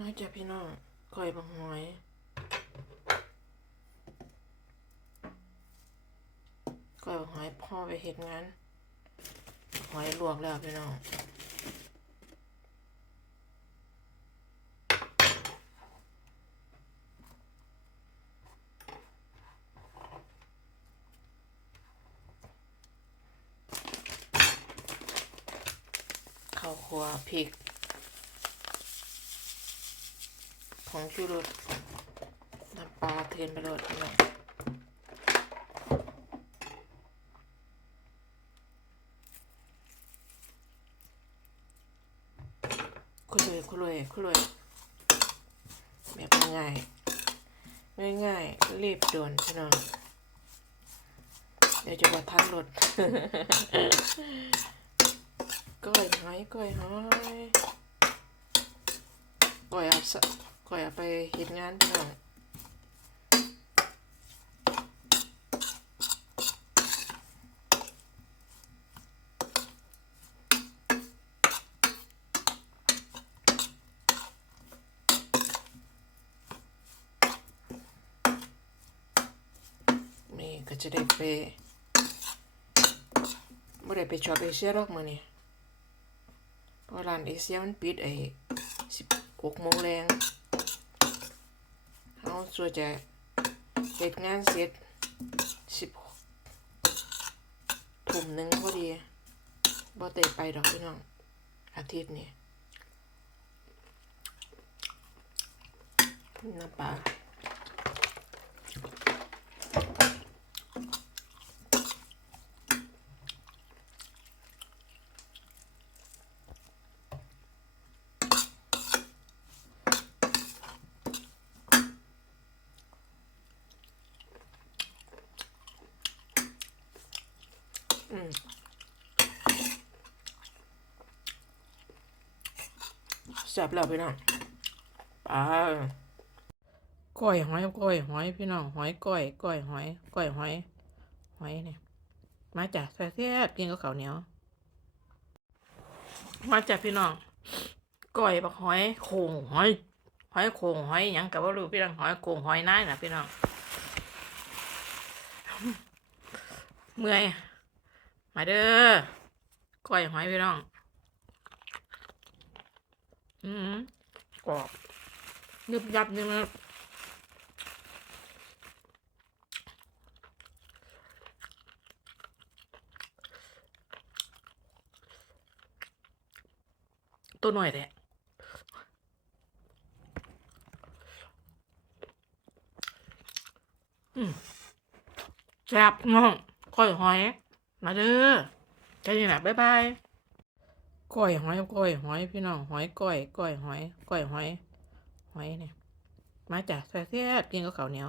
น่าจะพี่น้องก้อยบังหอยก้อยบังหอยพ่อไปเห็ดงานหอยลวกแล้วพี่น้องข้าวคั่วพริก ผงชูรสน้ำปลาเทนไปโรดพี่อยคุยเลยคุยเลยคุยเลยแบบง่ายง่ายง่ายๆรีบด่วนพี่น้องเดี๋ยวจะมาทันรถก้อยหอยก้อยหอยก้อยเอาสะ ก้อยเอาไปเห็นงานพี่น้องนี่ก็จะได้ไปไม่ได้ไปช็อปเอเชียหรอกมื้อนี้เพราะร้านเอเชียมันปิดไอ้สิบหกโมงแรง ส่วนจะเสร็จงานเสร็จสิบถุ่มหนึ่งพอดีบ่เตะไปดอกพี่น้อง อาทิตย์นี้น้ำปลา แซ่บแล้วพี่น้องปลาก้อยหอยก้อยหอยพี่น้องหอยก้อยก้อยหอยก้อยหอย หอยเนี่ยมาจากแซ่บกินกับข้าวเหนียวมาจากพี่น้องก้อยบักหอยโข่งหอย หอยโข่งหอยยังกับว่ารู้พี่น้องหอยโข่งหอยนายนะพี่น้องเมื่อย มาเด้อก้อยหอยพี่น้อง อืมกรอบนึบยับนึบยับตัวหน่อยแหละอืมแซ่บน้องก้อยหอย มาเด้อแค่นี้แหละบ๊ายบายก้อยหอยก้อยหอยพี่น้องหอยก้อยก้อยหอยก้อยหอย หอยเนี่ยมาจากแซ่บๆกินกับข้าวเหนียว